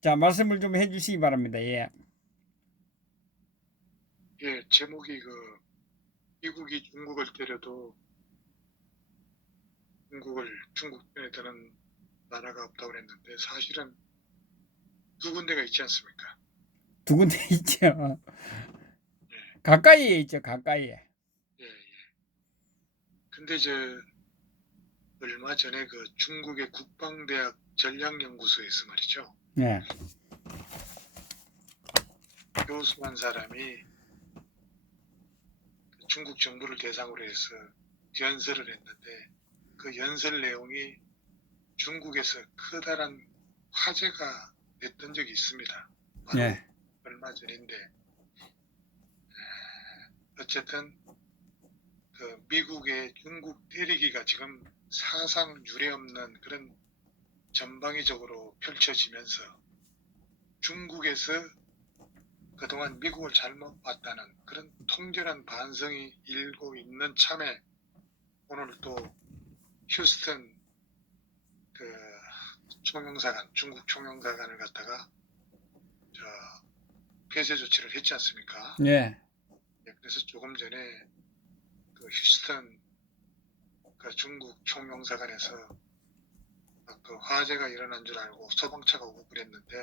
자, 말씀을 좀 해주시기 바랍니다. 예. 예, 제목이 미국이 중국을 때려도 중국 편에 드는 나라가 없다고 그랬는데 사실은 두 군데가 있지 않습니까? 두 군데 있죠. 예, 가까이에 있죠, 가까이에. 예, 예. 근데 얼마 전에 중국의 국방대학 전략연구소에서 말이죠. 예. 교수 한 사람이 중국 정부를 대상으로 해서 연설을 했는데 그 연설 내용이 중국에서 커다란 화제가 됐던 적이 있습니다. 바로 예. 얼마 전인데 어쨌든 미국의 중국 때리기가 지금 사상 유례없는 그런 전방위적으로 펼쳐지면서 중국에서 그동안 미국을 잘못 봤다는 그런 통렬한 반성이 일고 있는 참에 오늘 또 휴스턴 그 중국 총영사관을 갖다가 저 폐쇄 조치를 했지 않습니까? 예. 예, 그래서 조금 전에 휴스턴 중국 총영사관에서 화재가 일어난 줄 알고 소방차가 오고 그랬는데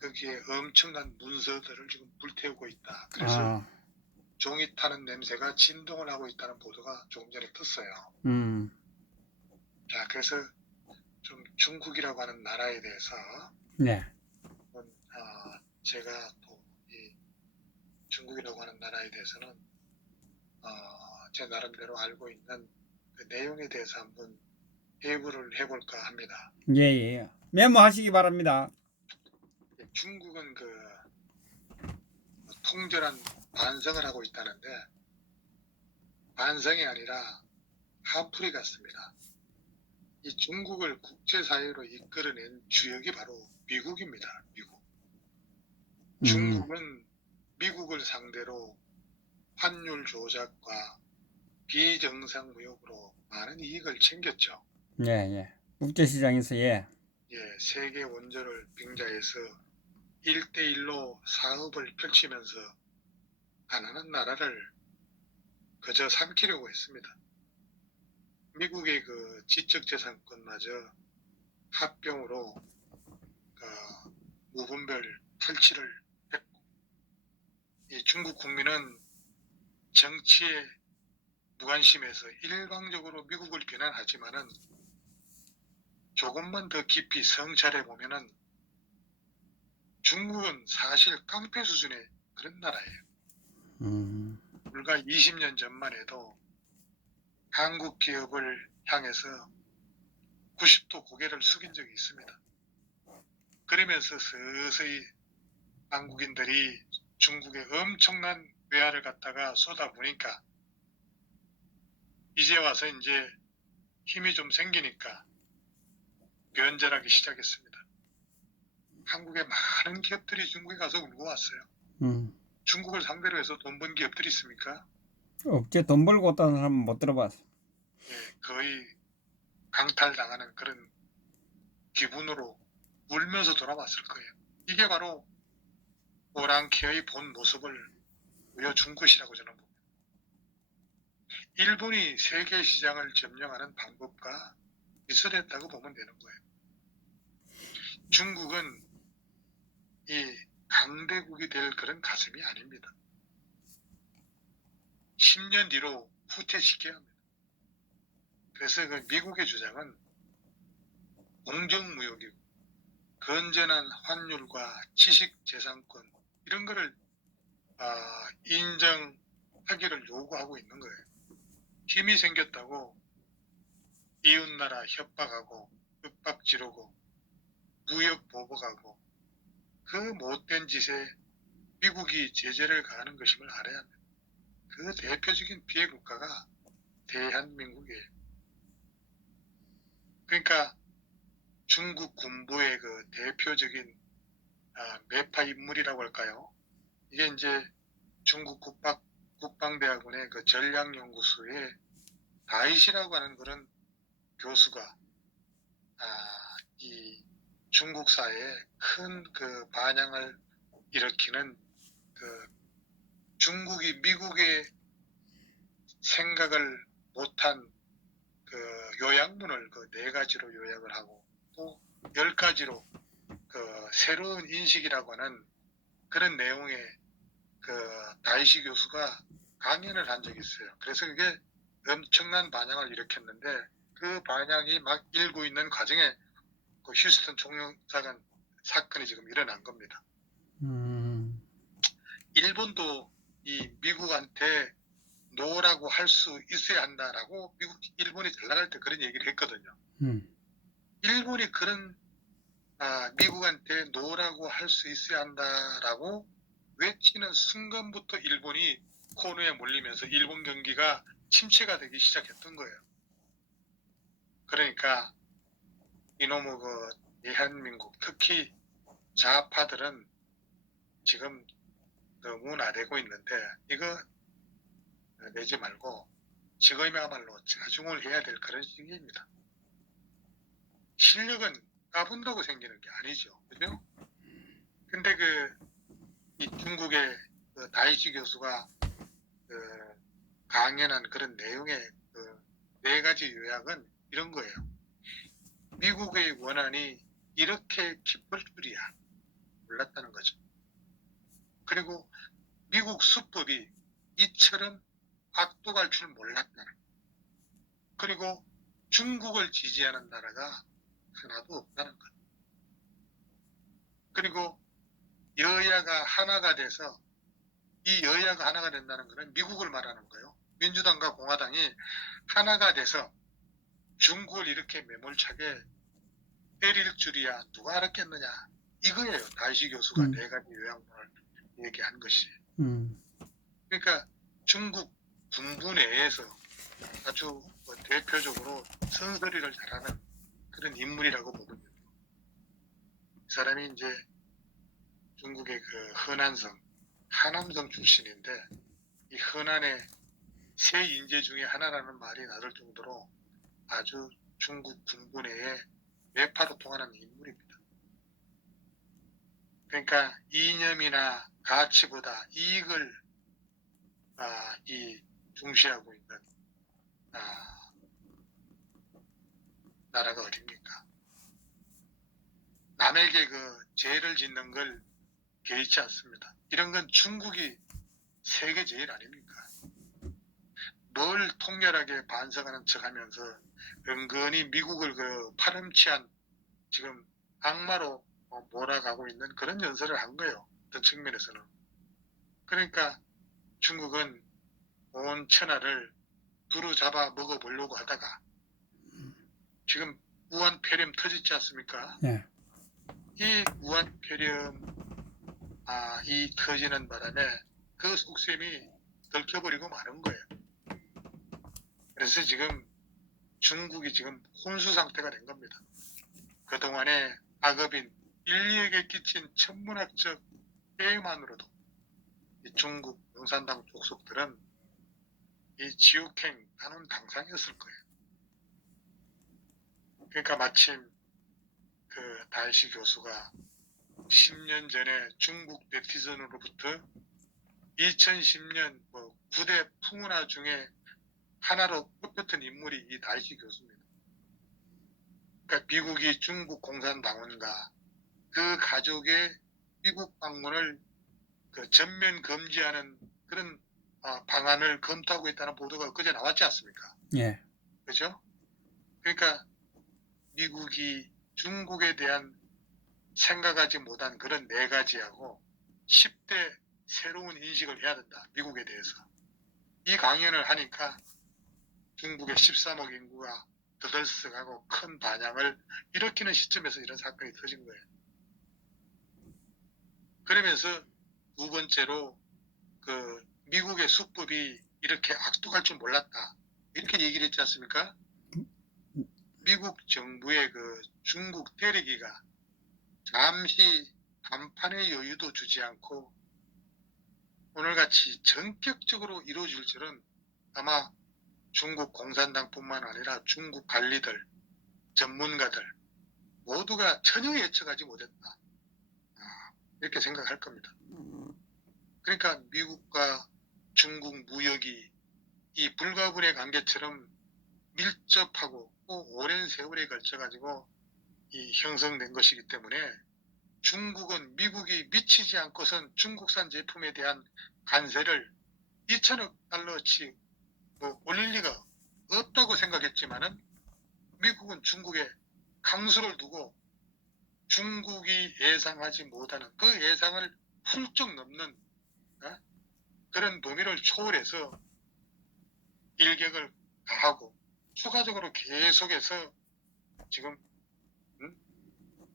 거기에 엄청난 문서들을 지금 불태우고 있다. 그래서 아, 종이 타는 냄새가 진동을 하고 있다는 보도가 조금 전에 떴어요. 음, 자, 그래서 좀 중국이라고 하는 나라에 대해서 네. 제가 또 이 중국이라고 하는 나라에 대해서는 제 나름대로 알고 있는 그 내용에 대해서 한번 해부를 해볼까 합니다. 예, 예. 메모하시기 바랍니다. 중국은 통절한 반성을 하고 있다는데 반성이 아니라 한풀이 같습니다. 이 중국을 국제사회로 이끌어낸 주역이 바로 미국입니다. 미국. 음, 중국은 미국을 상대로 환율 조작과 비정상 무역으로 많은 이익을 챙겼죠. 예, 예. 국제시장에서, 예. 예, 세계 원조를 빙자해서 1대1로 사업을 펼치면서 가난한 나라를 그저 삼키려고 했습니다. 미국의 지적재산권마저 합병으로 무분별 탈취를 했고, 이 중국 국민은 정치에 무관심해서 일방적으로 미국을 비난하지만은 조금만 더 깊이 성찰해 보면은 중국은 사실 깡패 수준의 그런 나라예요. 음, 불과 20년 전만 해도 한국 기업을 향해서 90도 고개를 숙인 적이 있습니다. 그러면서 서서히 한국인들이 중국에 엄청난 외화를 갖다가 쏟아부으니까 이제 와서 이제 힘이 좀 생기니까 변절하기 시작했습니다. 한국의 많은 기업들이 중국에 가서 울고 왔어요. 음. 중국을 상대로 해서 돈 번 기업들이 있습니까? 업체 돈 벌고 왔다는 사람은 못 들어봤어. 예, 거의 강탈당하는 그런 기분으로 울면서 돌아왔을 거예요. 이게 바로 오랑캐의 본 모습을 보여준 것이라고 저는 봅니다. 일본이 세계 시장을 점령하는 방법과 비슷했다고 보면 되는 거예요. 중국은 이 강대국이 될 그런 가슴이 아닙니다. 10년 뒤로 후퇴시켜야 합니다. 그래서 미국의 주장은 공정무역이고 건전한 환율과 지식재산권 이런 거를 인정하기를 요구하고 있는 거예요. 힘이 생겼다고 이웃나라 협박하고 윽박 지르고 무역 보복하고 그 못된 짓에 미국이 제재를 가하는 것임을 알아야 합니다. 그 대표적인 피해 국가가 대한민국이에요. 그러니까 중국 군부의 대표적인 매파 인물이라고 할까요? 이게 이제 중국 국방대학원의 전략연구소의 다이시라고 하는 그런 교수가 이 중국 사회에 큰 그 반향을 일으키는 그 중국이 미국의 생각을 못한 그 요약문을 그 4가지로 요약을 하고 또 10가지로 그 새로운 인식이라고 하는 그런 내용의 그 다이시 교수가 강연을 한 적이 있어요. 그래서 그게 엄청난 반향을 일으켰는데 그 반향이 막 일고 있는 과정에 그 휴스턴 총영사관 사건이 지금 일어난 겁니다. 일본도 이 미국한테 노라고 할 수 있어야 한다라고 일본이 잘 나갈 때 그런 얘기를 했거든요. 일본이 그런 미국한테 노라고 할 수 있어야 한다라고 외치는 순간부터 일본이 코너에 몰리면서 일본 경기가 침체가 되기 시작했던 거예요. 그러니까 이놈의 그 대한민국 특히 좌파들은 지금 너무 나대고 있는데 이거 내지 말고 지금이야말로 자중을 해야 될 그런 시기입니다. 실력은 까분다고 생기는 게 아니죠. 그죠? 근데 이 중국의 그 다이치 교수가 그 강연한 그런 내용의 그 4가지 요약은 이런 거예요. 미국의 원한이 이렇게 깊을 줄이야 몰랐다는 거죠. 그리고 미국 수법이 이처럼 악독할 줄 몰랐다는. 그리고 중국을 지지하는 나라가 하나도 없다는 것. 그리고 여야가 하나가 돼서 이 여야가 하나가 된다는 것은 미국을 말하는 거예요. 민주당과 공화당이 하나가 돼서 중국을 이렇게 매몰차게 때릴 줄이야 누가 알았겠느냐. 이거예요. 다이시 교수가 4가지 요약문을 얘기한 것이. 그러니까 중국 군부 내에서 아주 대표적으로 선서리를 잘하는 그런 인물이라고 보면 돼요. 이 사람이 이제 중국의 그 허난성, 하남성 출신인데 이 허난의 세 인재 중에 하나라는 말이 나올 정도로 아주 중국 군부 내에 매파로 통하는 인물입니다. 그러니까 이념이나 가치보다 이익을 중시하고 있는 나라가 어딥니까? 남에게 그 죄를 짓는 걸 개의치 않습니다. 이런 건 중국이 세계 제일 아닙니까? 뭘 통렬하게 반성하는 척하면서 은근히 미국을 그 파렴치한 지금 악마로 몰아가고 있는 그런 연설을 한 거예요. 어떤 측면에서는. 그러니까 중국은 온 천하를 두루 잡아 먹어보려고 하다가 지금 무한폐렴 터졌지 않습니까? 예. 이 무한폐렴 이 터지는 바람에 그 속셈이 들켜버리고 마는 거예요. 그래서 지금 중국이 지금 혼수 상태가 된 겁니다. 그동안에 악업인 인류에게 끼친 천문학적 해만으로도 이 중국共産당 족속들은 이 지옥행 단원 당상이었을 거예요. 그러니까 마침 그 다이시 교수가 10년 전에 중국 네티즌으로부터 2010년 9대 풍운화 중에 하나로 뽑혔던 인물이 이 다이시 교수입니다. 그러니까 미국이 중국 공산당원과 그 가족의 미국 방문을 그 전면 금지하는 그런 방안을 검토하고 있다는 보도가 그제 나왔지 않습니까? 예. 그죠? 그러니까 미국이 중국에 대한 생각하지 못한 그런 4가지하고 10대 새로운 인식을 해야 된다. 미국에 대해서. 이 강연을 하니까 중국의 13억 인구가 들들썩하고 큰 반향을 일으키는 시점에서 이런 사건이 터진 거예요. 그러면서 2번째로 그 미국의 수법이 이렇게 악독할 줄 몰랐다. 이렇게 얘기를 했지 않습니까? 미국 정부의 그 중국 때리기가 잠시 간판의 여유도 주지 않고 오늘같이 전격적으로 이루어질 줄은 아마 중국 공산당뿐만 아니라 중국 관리들, 전문가들 모두가 전혀 예측하지 못했다. 이렇게 생각할 겁니다. 그러니까 미국과 중국 무역이 이 불가분의 관계처럼 밀접하고 또 오랜 세월에 걸쳐가지고 이 형성된 것이기 때문에 중국은 미국이 미치지 않고선 중국산 제품에 대한 관세를 2천억 달러치 올릴 리가 없다고 생각했지만은 미국은 중국에 강수를 두고 중국이 예상하지 못하는 그 예상을 훌쩍 넘는 그런 범위를 초월해서 일격을 가하고 추가적으로 계속해서 지금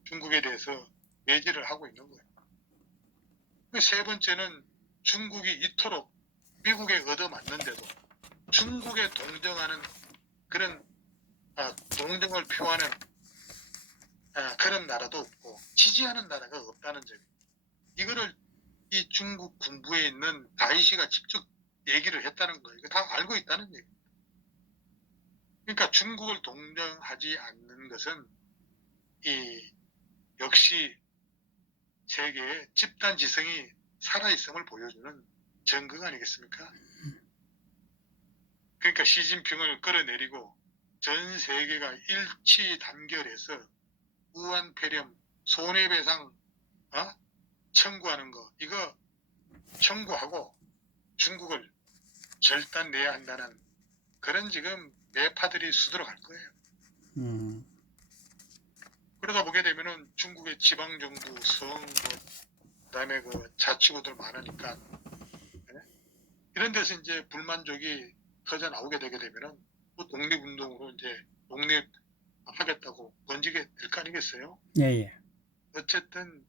중국에 대해서 매질을 하고 있는 거예요. 세 번째는 중국이 이토록 미국에 얻어맞는데도 중국에 동정하는 그런 동정을 표하는 그런 나라도 없고 지지하는 나라가 없다는 점이에요. 이거를 이 중국 군부에 있는 다이시가 직접 얘기를 했다는 거예요. 이거 다 알고 있다는 얘기예요. 그러니까 중국을 동정하지 않는 것은 역시 세계의 집단 지성이 살아있음을 보여주는 증거가 아니겠습니까? 그러니까 시진핑을 끌어내리고 전 세계가 일치 단결해서 우한폐렴 손해배상 청구하는 거 이거 청구하고 중국을 절단내야 한다는 그런 지금 매파들이 수두룩할 거예요. 그러다 보게 되면은 중국의 지방정부, 그다음에 그 자치구들 많으니까 이런 데서 이제 불만족이 터져 나오게 되게 되면은 또 독립운동으로 이제 독립하겠다고 번지게 될 거 아니겠어요? 예. 어쨌든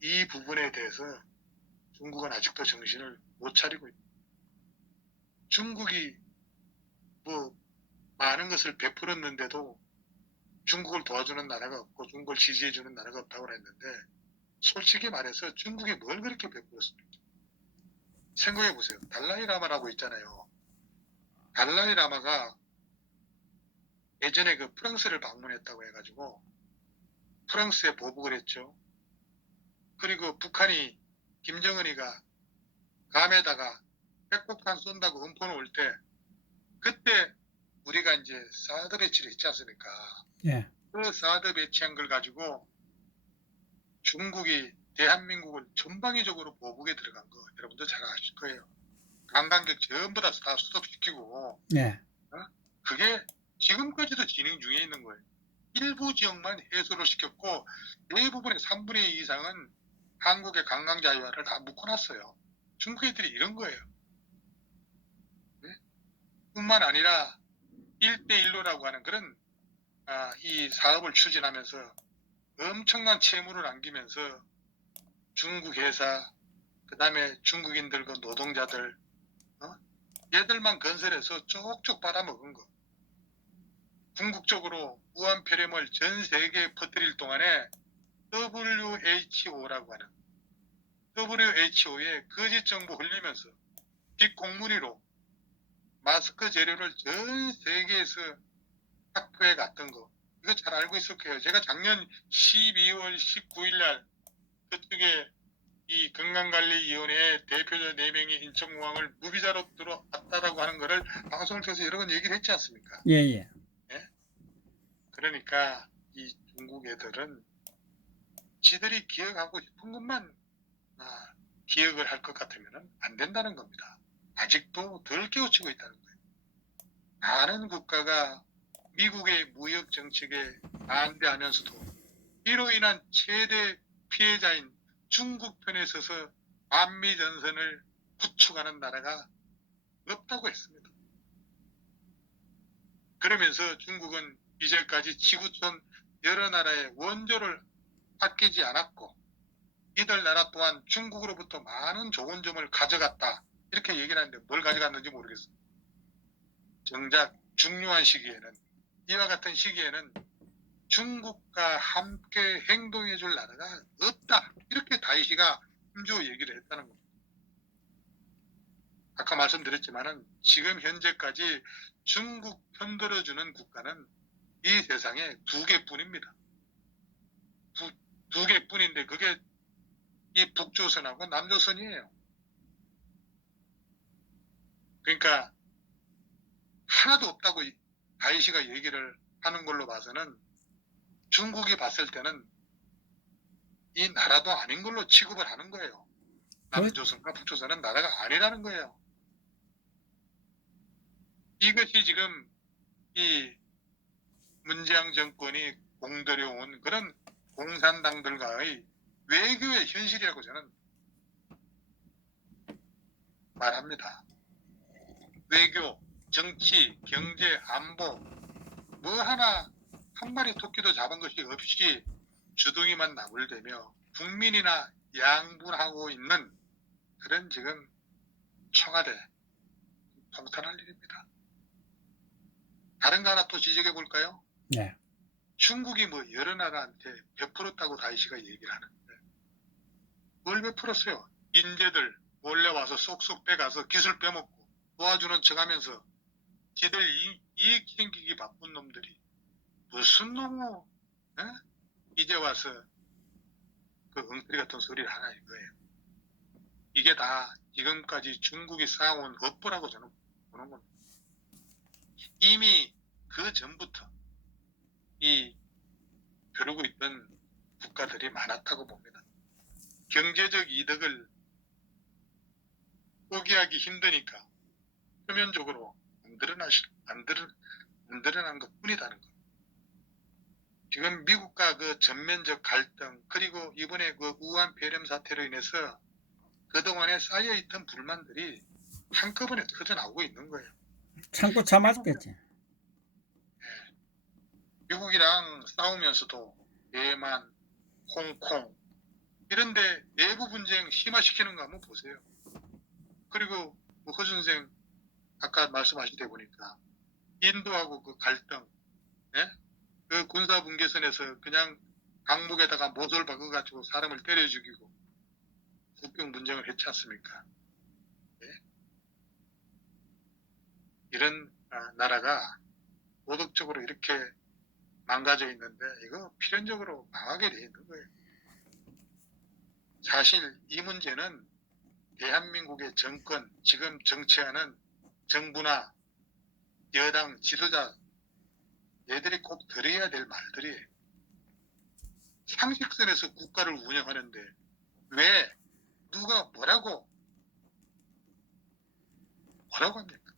이 부분에 대해서 중국은 아직도 정신을 못 차리고 있다. 중국이 많은 것을 베풀었는데도 중국을 도와주는 나라가 없고 중국을 지지해주는 나라가 없다고 했는데 솔직히 말해서 중국이 뭘 그렇게 베풀었습니까? 생각해 보세요. 달라이라마라고 있잖아요. 달라이라마가 예전에 그 프랑스를 방문했다고 해가지고 프랑스에 보복을 했죠. 그리고 북한이 김정은이가 감에다가 핵폭탄 쏜다고 음포를 올 때 그때 우리가 이제 사드 배치를 했지 않습니까? 예. 그 사드 배치한 걸 가지고 중국이 대한민국을 전방위적으로 보복에 들어간 거 여러분들 잘 아실 거예요. 관광객 전부 다 스톱시키고 예. 그게 지금까지도 진행 중에 있는 거예요. 일부 지역만 해소를 시켰고 대부분의 3분의 2 이상은 한국의 관광 자유화를 다 묶어놨어요. 중국 애들이 이런 거예요. 네? 뿐만 아니라 1대1로라고 하는 그런 이 사업을 추진하면서 엄청난 채무를 남기면서 중국 회사, 그 다음에 중국인들 그 노동자들, 얘들만 건설해서 쪽쪽 빨아먹은 거. 궁극적으로 우한폐렴을 전 세계에 퍼뜨릴 동안에 WHO라고 하는 WHO에 거짓 정보 흘리면서 뒷공무니로 마스크 재료를 전 세계에서 확보해 갔던 거. 이거 잘 알고 있을 거예요. 제가 작년 12월 19일 날 그쪽에 이 건강관리위원회 대표자 4명이 인천공항을 무비자로 들어왔다라고 하는 거를 방송을 통해서 여러 번 얘기를 했지 않습니까? 예. 네? 그러니까 이 중국 애들은 지들이 기억하고 싶은 것만 기억을 할 것 같으면 안 된다는 겁니다. 아직도 덜 깨우치고 있다는 거예요. 많은 국가가 미국의 무역 정책에 반대하면서도 이로 인한 최대 피해자인 중국 편에 서서 반미전선을 구축하는 나라가 없다고 했습니다. 그러면서 중국은 이제까지 지구촌 여러 나라의 원조를 아끼지 않았고 이들 나라 또한 중국으로부터 많은 좋은 점을 가져갔다. 이렇게 얘기를 하는데 뭘 가져갔는지 모르겠어요. 정작 중요한 시기에는 이와 같은 시기에는 중국과 함께 행동해 줄 나라가 없다. 이렇게 다이시가 힘주어 얘기를 했다는 겁니다. 아까 말씀드렸지만은 지금 현재까지 중국 편들어주는 국가는 이 세상에 2개뿐입니다. 두 개뿐인데 그게 이 북조선하고 남조선이에요. 그러니까 하나도 없다고 다이시가 얘기를 하는 걸로 봐서는 중국이 봤을 때는 이 나라도 아닌 걸로 취급을 하는 거예요. 남조선과 북조선은 나라가 아니라는 거예요. 이것이 지금 이 문재인 정권이 공들여온 그런 공산당들과의 외교의 현실이라고 저는 말합니다. 외교, 정치, 경제, 안보 뭐 하나 한 마리 토끼도 잡은 것이 없이 주둥이만 나불대며 국민이나 양분하고 있는 그런 지금 청와대 통탄할 일입니다. 다른 거 하나 또 지적해 볼까요? 네. 중국이 뭐 여러 나라한테 베풀었다고 다이시가 얘기를 하는데 뭘 베풀었어요? 인재들 몰래 와서 쏙쏙 빼가서 기술 빼먹고 도와주는 척하면서 지들 이익 챙기기 바쁜 놈들이 무슨 놈의 이제 와서 그 엉터리 같은 소리를 하나 이거예요. 이게 다 지금까지 중국이 쌓아온 업보라고 저는 보는 겁니다. 이미 그 전부터 이 벼르고 있던 국가들이 많았다고 봅니다. 경제적 이득을 포기하기 힘드니까 표면적으로 안 드러난 것 뿐이다는 거. 지금 미국과 그 전면적 갈등 그리고 이번에 그 우한 폐렴 사태로 인해서 그동안에 쌓여있던 불만들이 한꺼번에 터져나오고 있는 거예요. 참고 참았겠지. 미국이랑 싸우면서도 대만, 홍콩 이런데 내부 분쟁 심화시키는 거 한번 보세요. 그리고 뭐 허 선생 아까 말씀하시다 보니까 인도하고 그 갈등, 예? 그 군사 분계선에서 그냥 강목에다가 못을 박아가지고 사람을 때려 죽이고 국경 분쟁을 했지 않습니까? 예? 이런 나라가 도덕적으로 이렇게 망가져 있는데 이거 필연적으로 망하게 돼 있는 거예요. 사실 이 문제는 대한민국의 정권, 지금 정치하는 정부나 여당 지도자 얘들이 꼭 들어야 될 말들이에요. 상식선에서 국가를 운영하는데 왜 누가 뭐라고 합니까?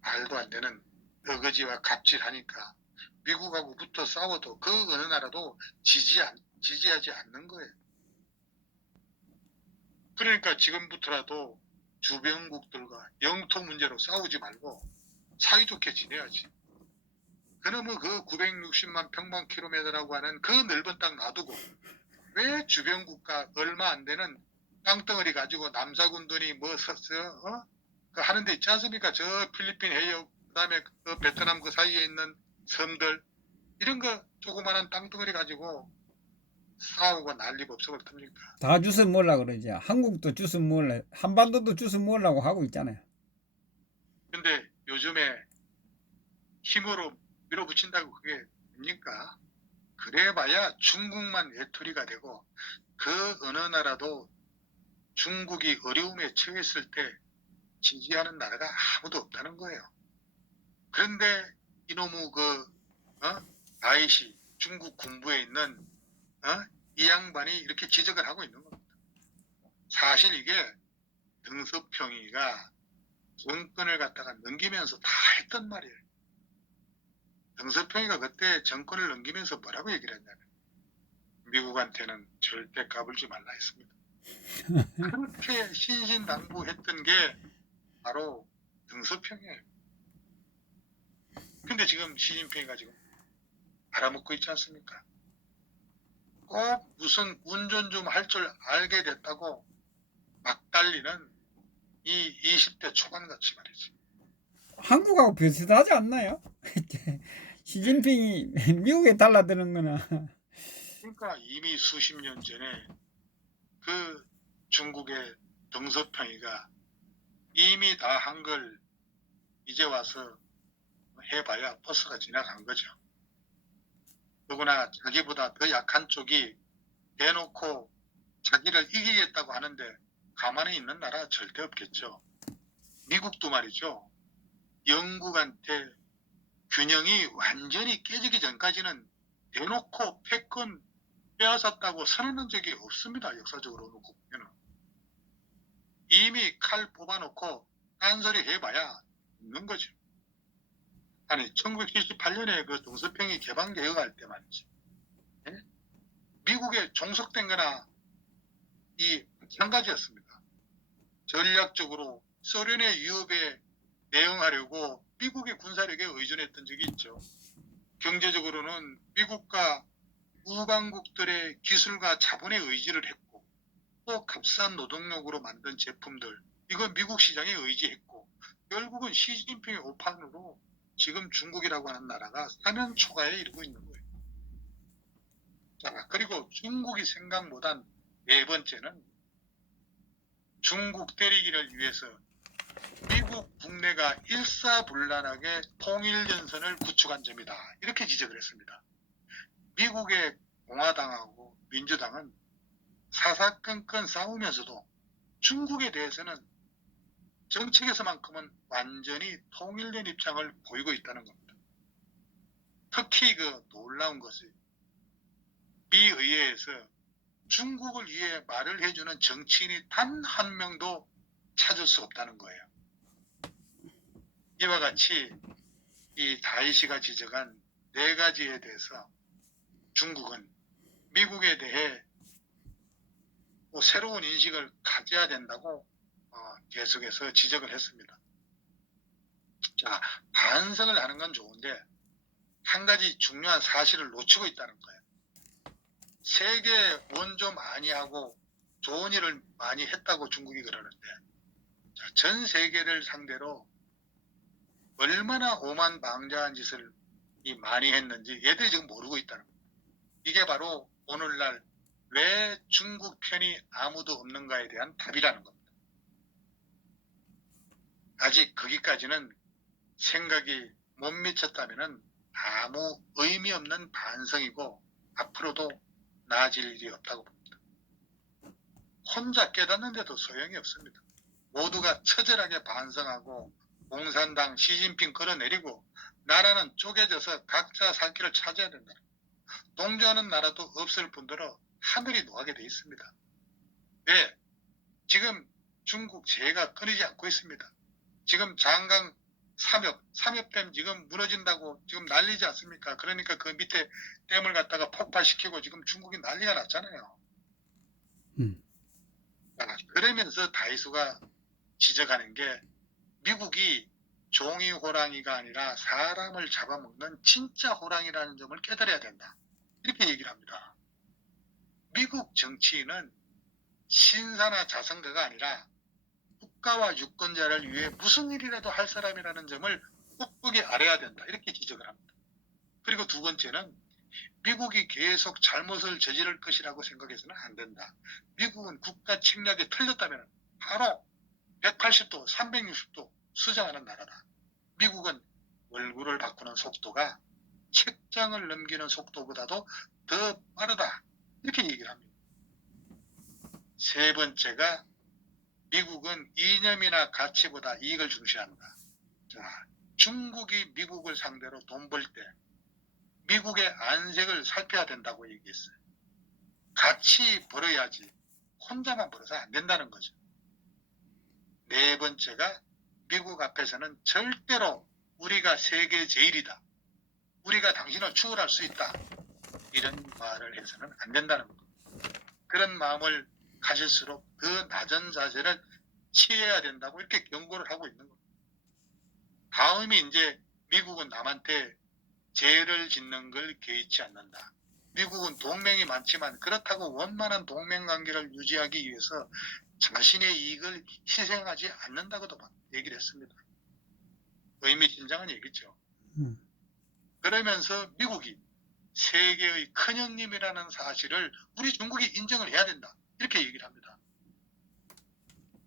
말도 안 되는 어거지와 갑질하니까 미국하고 붙어 싸워도 그 어느 나라도 지지하지 않는 거예요. 그러니까 지금부터라도 주변국들과 영토 문제로 싸우지 말고 사이좋게 지내야지. 그놈의 그 960만 평방킬로미터라고 하는 그 넓은 땅 놔두고 왜 주변국가 얼마 안 되는 땅덩어리 가지고 남사군들이 뭐 그 하는 데 있지 않습니까? 저 필리핀 해역 그다음에 그 베트남 그 사이에 있는 섬들 이런 거 조그마한 땅덩어리 가지고 싸우고 난리 법석을 틉니까? 다 주워 먹으려고 그러지. 한국도 주워 먹으려, 한반도도 주워 먹으려고 하고 있잖아요. 근데 요즘에 힘으로 밀어붙인다고 그게 됩니까? 그래봐야 중국만 외톨이가 되고 그 어느 나라도 중국이 어려움에 처했을 때 지지하는 나라가 아무도 없다는 거예요. 그런데 이놈의 아이시 중국 군부에 있는 이 양반이 이렇게 지적을 하고 있는 겁니다. 사실 이게 등석평이가 정권을 갖다가 넘기면서 다 했던 말이에요. 등석평이가 그때 정권을 넘기면서 뭐라고 얘기를 했냐면 미국한테는 절대 까불지 말라 했습니다. 그렇게 신신당부했던 게 바로 등석평이에요. 근데 지금 시진핑이가 지금 알아먹고 있지 않습니까? 꼭 무슨 운전 좀 할 줄 알게 됐다고 막 달리는 이 20대 초반같이 말이지. 한국하고 비슷하지 않나요? 시진핑이 미국에 달라드는 거나. 그러니까 이미 수십 년 전에 그 중국의 등석평이가 이미 다 한 걸 이제 와서 해봐야 버스가 지나간 거죠. 더구나 자기보다 더 약한 쪽이 대놓고 자기를 이기겠다고 하는데 가만히 있는 나라 절대 없겠죠. 미국도 말이죠. 영국한테 균형이 완전히 깨지기 전까지는 대놓고 패권 빼앗았다고 선언한 적이 없습니다. 역사적으로 놓고 보면 이미 칼 뽑아놓고 딴소리 해봐야 있는 거죠. 아니 1978년에 그 동서평이 개방되어갈 때 말이지. 예? 미국에 종속된 거나 이 마찬가지였습니다. 전략적으로 소련의 위협에 대응하려고 미국의 군사력에 의존했던 적이 있죠. 경제적으로는 미국과 우방국들의 기술과 자본에 의지를 했고 또 값싼 노동력으로 만든 제품들 이건 미국 시장에 의지했고 결국은 시진핑의 오판으로 지금 중국이라고 하는 나라가 사면 초가에 이르고 있는 거예요. 자, 그리고 중국이 생각보단 네 번째는 중국 때리기를 위해서 미국 국내가 일사불란하게 통일전선을 구축한 점이다. 이렇게 지적을 했습니다. 미국의 공화당하고 민주당은 사사건건 싸우면서도 중국에 대해서는 정책에서만큼은 완전히 통일된 입장을 보이고 있다는 겁니다. 특히 그 놀라운 것이 미 의회에서 중국을 위해 말을 해주는 정치인이 단 한 명도 찾을 수 없다는 거예요. 이와 같이 이 다이시가 지적한 네 가지에 대해서 중국은 미국에 대해 또 새로운 인식을 가져야 된다고 계속해서 지적을 했습니다. 자, 반성을 하는 건 좋은데 한 가지 중요한 사실을 놓치고 있다는 거예요. 세계 원조 많이 하고 좋은 일을 많이 했다고 중국이 그러는데 자, 전 세계를 상대로 얼마나 오만방자한 짓을 많이 했는지 얘들이 지금 모르고 있다는 거예요. 이게 바로 오늘날 왜 중국 편이 아무도 없는가에 대한 답이라는 겁니다. 아직 거기까지는 생각이 못 미쳤다면 아무 의미 없는 반성이고 앞으로도 나아질 일이 없다고 봅니다. 혼자 깨닫는데도 소용이 없습니다. 모두가 처절하게 반성하고 공산당 시진핑 끌어내리고 나라는 쪼개져서 각자 살 길을 찾아야 된다. 동조하는 나라도 없을 뿐더러 하늘이 노하게 돼 있습니다. 왜? 지금 중국 재해가 끊이지 않고 있습니다. 지금 장강 삼엽댐 지금 무너진다고 지금 난리지 않습니까? 그러니까 그 밑에 댐을 갖다가 폭발시키고 지금 중국이 난리가 났잖아요. 그러면서 다이수가 지적하는 게 미국이 종이 호랑이가 아니라 사람을 잡아먹는 진짜 호랑이라는 점을 깨달아야 된다. 이렇게 얘기를 합니다. 미국 정치인은 신사나 자선가가 아니라 국가와 유권자를 위해 무슨 일이라도 할 사람이라는 점을 꾹꾹이 알아야 된다. 이렇게 지적을 합니다. 그리고 두 번째는 미국이 계속 잘못을 저지를 것이라고 생각해서는 안 된다. 미국은 국가 침략이 틀렸다면 바로 180도, 360도 수정하는 나라다. 미국은 얼굴을 바꾸는 속도가 책장을 넘기는 속도보다도 더 빠르다. 이렇게 얘기를 합니다. 세 번째가 미국은 이념이나 가치보다 이익을 중시한다. 자, 중국이 미국을 상대로 돈 벌 때 미국의 안색을 살펴야 된다고 얘기했어요. 같이 벌어야지 혼자만 벌어서 안 된다는 거죠. 네 번째가 미국 앞에서는 절대로 우리가 세계 제일이다. 우리가 당신을 추월할 수 있다. 이런 말을 해서는 안 된다는 겁니다. 그런 마음을 가질수록 더 낮은 자세를 취해야 된다고 이렇게 경고를 하고 있는 겁니다. 다음이 이제 미국은 남한테 죄를 짓는 걸 개의치 않는다. 미국은 동맹이 많지만 그렇다고 원만한 동맹관계를 유지하기 위해서 자신의 이익을 희생하지 않는다고도 얘기를 했습니다. 의미심장한 얘기죠. 그러면서 미국이 세계의 큰형님이라는 사실을 우리 중국이 인정을 해야 된다. 이렇게 얘기를 합니다.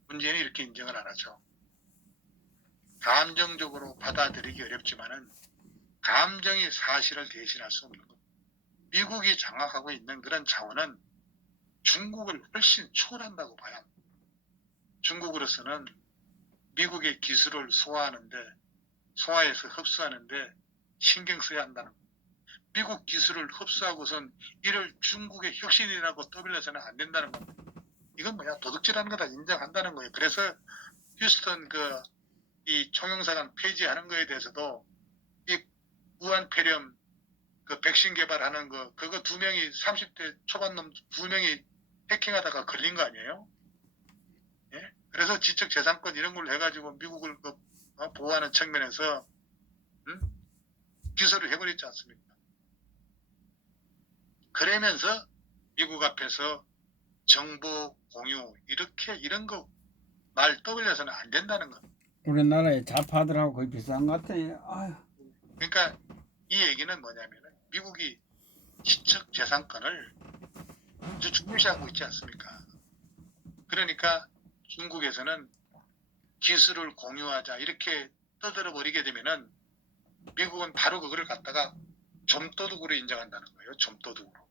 문제는 이렇게 인정을 안 하죠. 감정적으로 받아들이기 어렵지만은 감정이 사실을 대신할 수 없는 겁니다. 미국이 장악하고 있는 그런 자원은 중국을 훨씬 초월한다고 봐야 합니다. 중국으로서는 미국의 기술을 소화해서 흡수하는데 신경 써야 한다는 거예요. 미국 기술을 흡수하고선 이를 중국의 혁신이라고 떠밀려서는 안 된다는 겁니다. 이건 뭐야? 도둑질하는 거다 인정한다는 거예요. 그래서 휴스턴 이 총영사관 폐지하는 거에 대해서도 이 우한 폐렴 백신 개발하는 그거 2명이 30대 초반 놈 2명이 해킹하다가 걸린 거 아니에요? 예? 그래서 지적재산권 이런 걸로 해가지고 미국을 보호하는 측면에서 기소를 해버렸지 않습니까? 그러면서 미국 앞에서 정보 공유 이런 거 말 떠올려서는 안 된다는 겁니다. 우리나라의 좌파들하고 거의 비슷한 것 같아요. 아유. 그러니까 이 얘기는 뭐냐면 미국이 지적 재산권을 아주 중요시하고 있지 않습니까? 그러니까 중국에서는 기술을 공유하자 이렇게 떠들어 버리게 되면은 미국은 바로 그거를 갖다가 점도둑으로 인정한다는 거예요. 점도둑으로.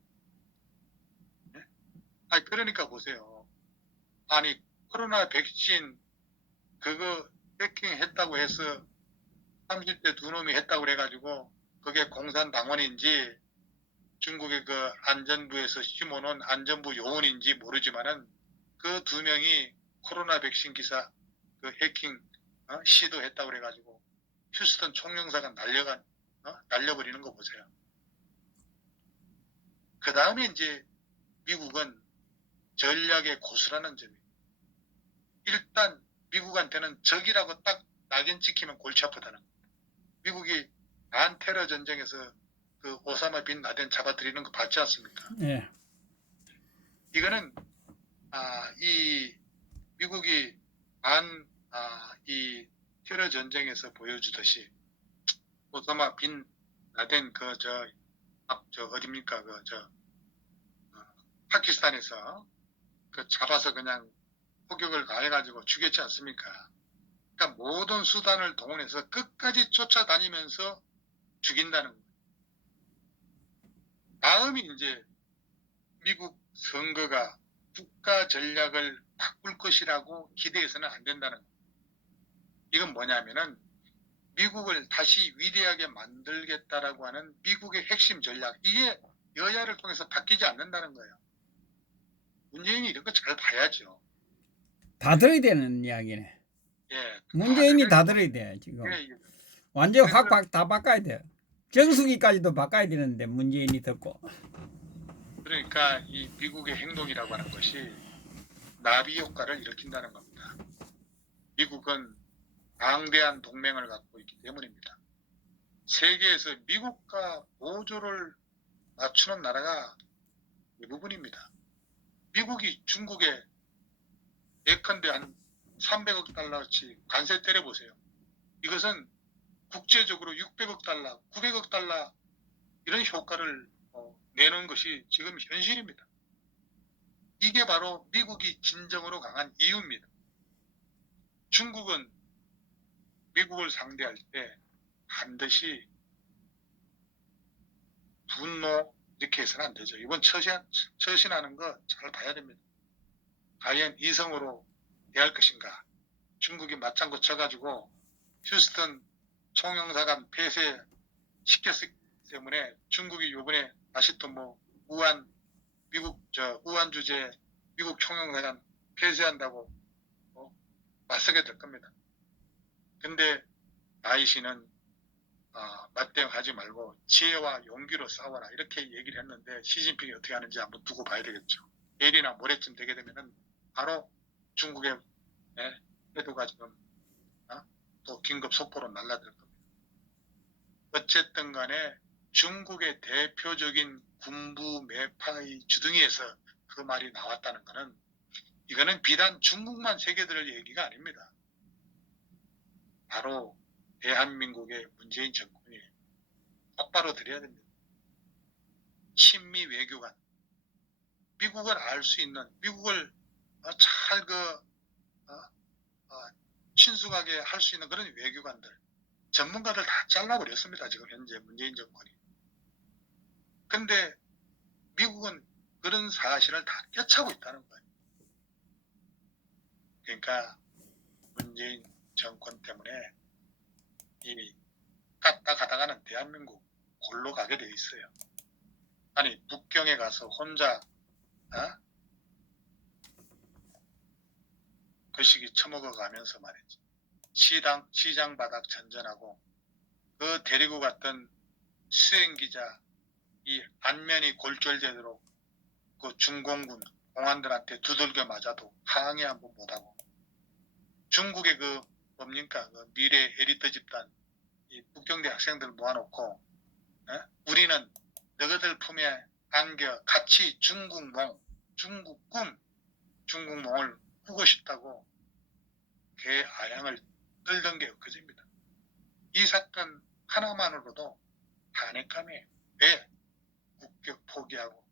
네? 아니 그러니까 보세요. 아니 코로나 백신 그거 해킹했다고 해서 30대 2놈이 했다고 그래가지고 그게 공산당원인지 중국의 안전부에서 심어놓은 안전부 요원인지 모르지만은 그 2명이 코로나 백신 기사 해킹 시도했다고 그래가지고 휴스턴 총영사가 날려버리는 거 보세요. 그 다음에 이제 미국은 전략의 고수라는 점이에요. 일단 미국한테는 적이라고 딱 낙인 찍히면 골치 아프다는 거예요. 미국이 반테러 전쟁에서 오사마 빈 라덴 잡아들이는 거 봤지 않습니까? 예. 이거는 이 미국이 이 테러 전쟁에서 보여주듯이 오사마 빈 라덴 어딥니까 파키스탄에서 잡아서 그냥 포격을 가해가지고 죽였지 않습니까? 그러니까 모든 수단을 동원해서 끝까지 쫓아다니면서 죽인다는 거예요. 다음이 이제 미국 선거가 국가 전략을 바꿀 것이라고 기대해서는 안 된다는 거예요. 이건 뭐냐면은 미국을 다시 위대하게 만들겠다라고 하는 미국의 핵심 전략 이게 여야를 통해서 바뀌지 않는다는 거예요. 문재인이 이런 거 잘 봐야죠. 다 들어야 되는 이야기네. 예, 문재인이 다 들어야 돼 지금. 예, 완전 확 다 바꿔야 돼. 정수기까지도 바꿔야 되는데 문재인이 듣고. 그러니까 이 미국의 행동이라고 하는 것이 나비 효과를 일으킨다는 겁니다. 미국은 방대한 동맹을 갖고 있기 때문입니다. 세계에서 미국과 보조를 맞추는 나라가 대부분입니다. 미국이 중국에 예컨대 한 300억 달러치 관세 때려보세요. 이것은 국제적으로 600억 달러, 900억 달러 이런 효과를 내는 것이 지금 현실입니다. 이게 바로 미국이 진정으로 강한 이유입니다. 중국은 미국을 상대할 때 반드시 분노 이렇게 해서는 안 되죠. 이번 처신하는 거 잘 봐야 됩니다. 과연 이성으로 대할 것인가. 중국이 맞장구 쳐가지고 휴스턴 총영사관 폐쇄 시켰기 때문에 중국이 요번에 다시 또 우한 주재 미국 총영사관 폐쇄한다고 맞서게 될 겁니다. 근데 나이시는 맞대응하지 말고 지혜와 용기로 싸워라 이렇게 얘기를 했는데 시진핑이 어떻게 하는지 한번 두고 봐야 되겠죠. 내일이나 모레쯤 되게 되면은 바로 중국의 태도가 지금 또 긴급 속보로 날라들 겁니다. 어쨌든 간에 중국의 대표적인 군부 매파의 주둥이에서 그 말이 나왔다는 것은 이거는 비단 중국만 새겨들을 얘기가 아닙니다. 바로 대한민국의 문재인 정권이 똑바로 들여야 됩니다. 친미 외교관, 미국을 알 수 있는, 미국을 잘 친숙하게 할 수 있는 그런 외교관들, 전문가들 다 잘라버렸습니다. 지금 현재 문재인 정권이. 근데 미국은 그런 사실을 다 꿰차고 있다는 거예요. 그러니까 문재인 정권 때문에 이 갔다 가다가는 대한민국 골로 가게 돼 있어요. 아니 북경에 가서 혼자 그 시기 처먹어 가면서 말이지. 시장 바닥 전전하고 그 데리고 갔던 수행기자 이 안면이 골절되도록 그 중공군 공안들한테 두들겨 맞아도 항의 한번 못하고 중국의 그 뭡니까 그 미래 에리트 집단 이 북경대 학생들 모아놓고 우리는 너희들 품에 안겨 같이 중국몽을 꾸고 싶다고 개 아양을 떨던 게 엊그제입니다. 이 사건 하나만으로도 탄핵감에 왜 국격 포기하고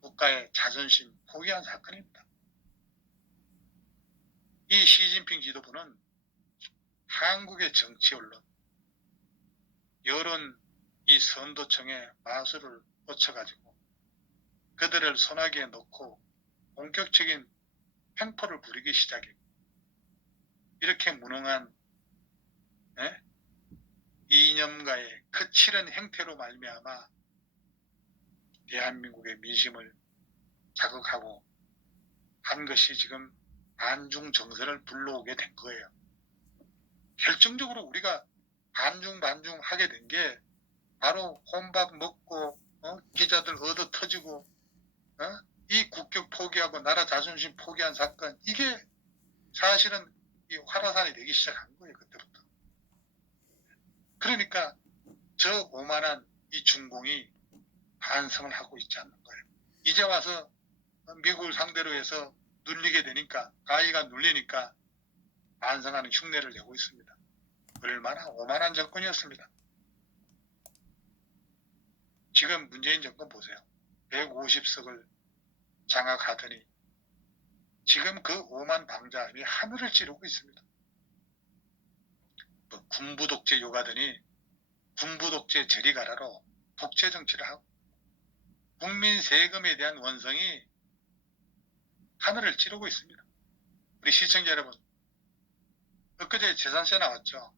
국가의 자존심 포기한 사건입니다. 이 시진핑 지도부는 한국의 정치 언론, 여론 이 선도청의 마술을 꽂혀가지고 그들을 손아귀에 넣고 본격적인 횡포를 부리기 시작했고 이렇게 무능한 이념가의 거칠은 행태로 말미암아 대한민국의 민심을 자극하고 한 것이 지금 반중 정서를 불러오게 된 거예요. 결정적으로 우리가 반중 하게 된 게 바로 혼밥 먹고 기자들 얻어 터지고 이 국격 포기하고 나라 자존심 포기한 사건 이게 사실은 이 활화산이 되기 시작한 거예요. 그때부터. 그러니까 저 오만한 이 중공이 반성을 하고 있지 않는 거예요. 이제 와서 미국을 상대로 해서 눌리게 되니까 가위가 눌리니까 반성하는 흉내를 내고 있습니다. 얼마나 오만한 정권이었습니다. 지금 문재인 정권 보세요. 150석을 장악하더니 지금 그 오만 방자함이 하늘을 찌르고 있습니다. 뭐 군부 독재 요가더니 군부 독재 저리 가라로 독재 정치를 하고 국민 세금에 대한 원성이 하늘을 찌르고 있습니다. 우리 시청자 여러분, 엊그제 재산세 나왔죠.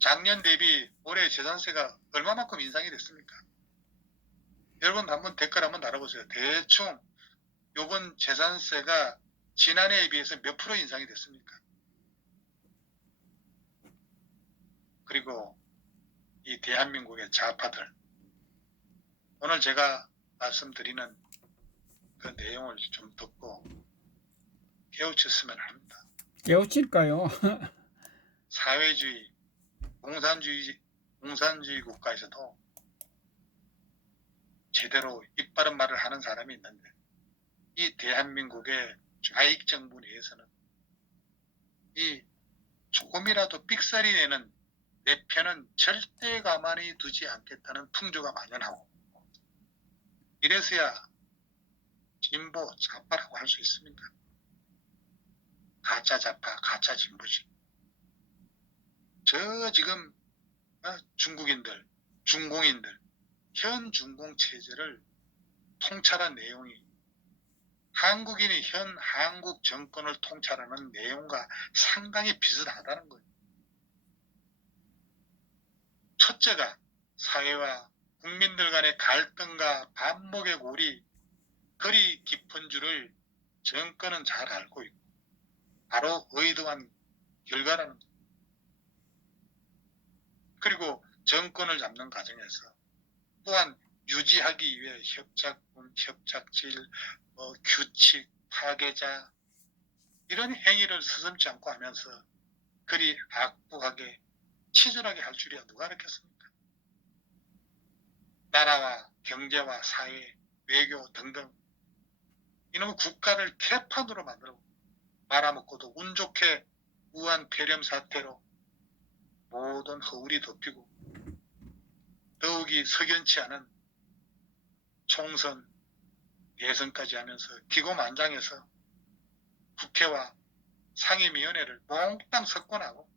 작년 대비 올해 재산세가 얼마만큼 인상이 됐습니까? 여러분 한번 댓글 한번 달아보세요. 대충 요번 재산세가 지난해에 비해서 몇 프로 인상이 됐습니까? 그리고 이 대한민국의 좌파들 오늘 제가 말씀드리는 그 내용을 좀 듣고 깨우쳤으면 합니다. 깨우칠까요? 사회주의, 공산주의 국가에서도 제대로 입바른 말을 하는 사람이 있는데 이 대한민국의 좌익 정부 내에서는 이 조금이라도 삑사리 내는 내 편은 절대 가만히 두지 않겠다는 풍조가 만연하고 이래서야 진보 좌파라고 할 수 있습니까? 가짜 좌파, 가짜 진보지. 저 지금 중국인들, 중공인들, 현 중공 체제를 통찰한 내용이 한국인이 현 한국 정권을 통찰하는 내용과 상당히 비슷하다는 거예요. 첫째가 사회와 국민들 간의 갈등과 반목의 골이 그리 깊은 줄을 정권은 잘 알고 있고 바로 의도한 결과라는 거예요. 그리고 정권을 잡는 과정에서 또한 유지하기 위해 협작군, 협작질, 규칙, 파괴자 이런 행위를 서슴지 않고 하면서 그리 악독하게 치졸하게 할 줄이야 누가 알았겠습니까? 나라와 경제와 사회, 외교 등등 이놈의 국가를 개판으로 만들고 말아먹고도 운 좋게 우한 폐렴 사태로 모든 허울이 덮이고 더욱이 석연치 않은 총선, 예선까지 하면서 기고만장해서 국회와 상임위원회를 몽땅 석권하고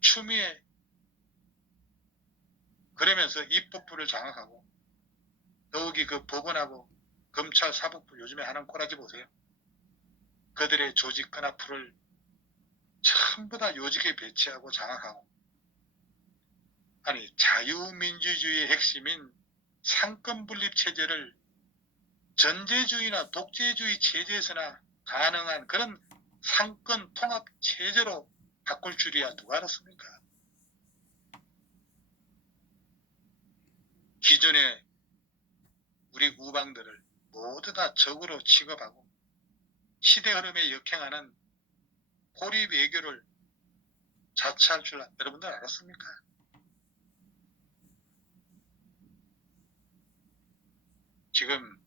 추미애 그러면서 입법부를 장악하고 더욱이 그 법원하고 검찰, 사법부 요즘에 하는 꼬라지 보세요. 그들의 조직 끈앞을 전부 다 요직에 배치하고 장악하고, 아니 자유민주주의의 핵심인 상권분립 체제를 전제주의나 독재주의 체제에서나 가능한 그런 상권 통합 체제로 바꿀 줄이야 누가 알았습니까? 기존의 우리 우방들을 모두 다 적으로 취급하고 시대 흐름에 역행하는 고립 외교를 자처할 줄 여러분들 알았습니까? 지금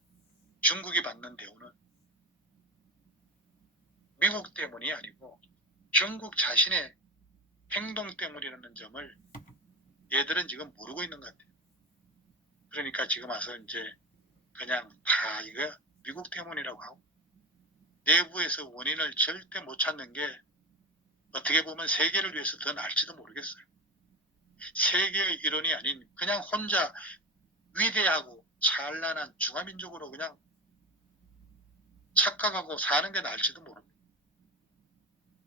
중국이 받는 대우는 미국 때문이 아니고 중국 자신의 행동 때문이라는 점을 얘들은 지금 모르고 있는 것 같아요. 그러니까 지금 와서 이제 그냥 다 이거 미국 때문이라고 하고 내부에서 원인을 절대 못 찾는 게 어떻게 보면 세계를 위해서 더 나을지도 모르겠어요. 세계의 일원이 아닌 그냥 혼자 위대하고 찬란한 중화민족으로 그냥 착각하고 사는 게 나을지도 모릅니다.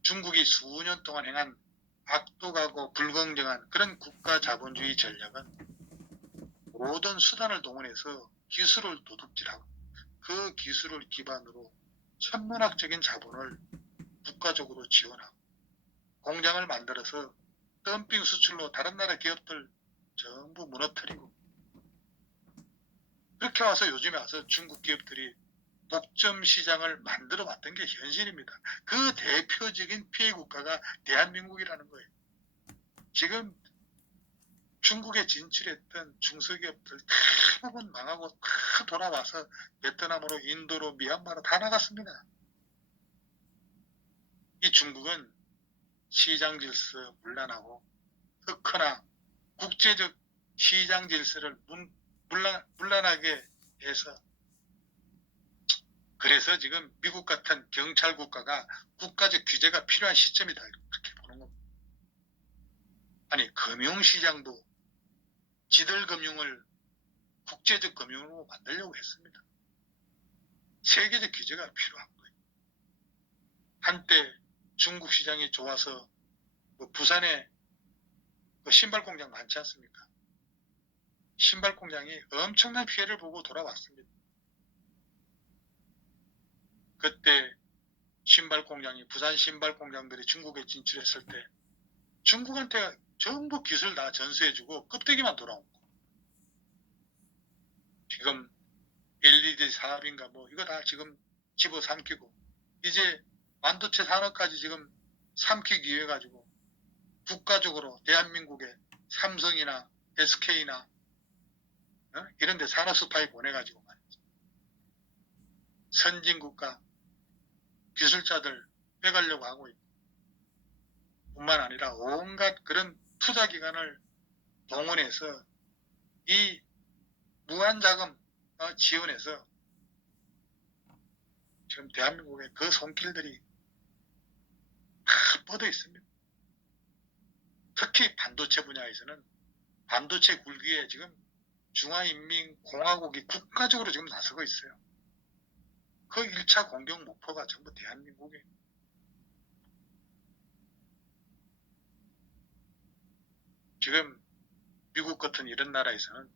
중국이 수년 동안 행한 악독하고 불공정한 그런 국가 자본주의 전략은 모든 수단을 동원해서 기술을 도둑질하고 그 기술을 기반으로 천문학적인 자본을 국가적으로 지원하고 공장을 만들어서 덤핑 수출로 다른 나라 기업들 전부 무너뜨리고 그렇게 와서 요즘에 와서 중국 기업들이 독점 시장을 만들어 왔던 게 현실입니다. 그 대표적인 피해 국가가 대한민국이라는 거예요. 지금 중국에 진출했던 중소기업들 대부분 망하고 다 돌아와서 베트남으로 인도로 미얀마로 다 나갔습니다. 이 중국은 시장 질서 문란하고 흑화나 국제적 시장 질서를 문란하게 해서 그래서 지금 미국 같은 경찰 국가가 국가적 규제가 필요한 시점이다 이렇게 보는 겁니다. 아니 금융시장도 지들 금융을 국제적 금융으로 만들려고 했습니다. 세계적 규제가 필요한 거예요. 한때 중국 시장이 좋아서 부산에 신발 공장 많지 않습니까? 신발 공장이 엄청난 피해를 보고 돌아왔습니다. 그때 신발 공장이 부산 신발 공장들이 중국에 진출했을 때 중국한테 전부 기술 다 전수해주고 껍데기만 돌아온 거. 지금 LED 사업인가 뭐 이거 다 지금 집어삼키고 이제 반도체 산업까지 지금 삼키기 위해 가지고 국가적으로 대한민국에 삼성이나 SK나 이런 데 산업 스파이 보내가지고 말이죠. 선진국가 기술자들 빼가려고 하고 있고 뿐만 아니라 온갖 그런 투자기관을 동원해서 이 무한자금 지원해서 지금 대한민국에 그 손길들이 다 뻗어 있습니다. 특히 반도체 분야에서는 반도체 굴기에 지금 중화인민공화국이 국가적으로 지금 나서고 있어요. 그 1차 공격 목표가 전부 대한민국이에요. 지금 미국 같은 이런 나라에서는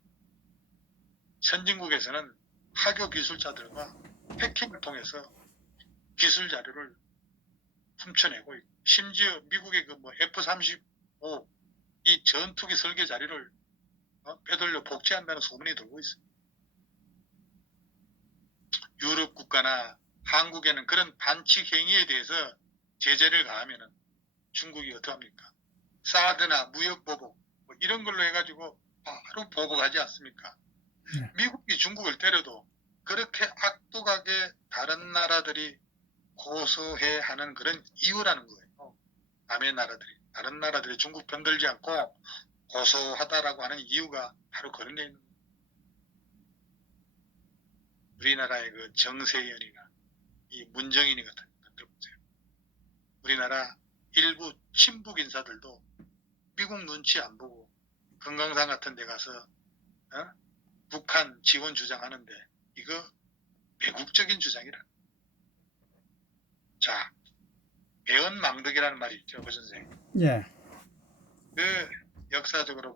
선진국에서는 하교 기술자들과 해킹을 통해서 기술 자료를 훔쳐내고 있고 심지어 미국의 그 뭐 F-35 이 전투기 설계 자료를 빼돌려 복제한다는 소문이 돌고 있습니다. 유럽 국가나 한국에는 그런 반칙 행위에 대해서 제재를 가하면은 중국이 어떡합니까? 사드나 무역 보복 뭐 이런 걸로 해가지고 바로 보복하지 않습니까? 네. 미국이 중국을 때려도 그렇게 악독하게 다른 나라들이 고소해 하는 그런 이유라는 거예요. 남의 나라들이 다른 나라들이 중국 편들지 않고 고소하다라고 하는 이유가 바로 그런 게 있는 거예요. 우리나라의 그 정세현이나 이 문정인이 같은 분들 보세요. 우리나라 일부 친북 인사들도 미국 눈치 안 보고 금강산 같은 데 가서 북한 지원 주장하는데 이거 매국적인 주장이라. 자, 배은망덕이라는 말이 있죠, 그 선생님. 예. 그 역사적으로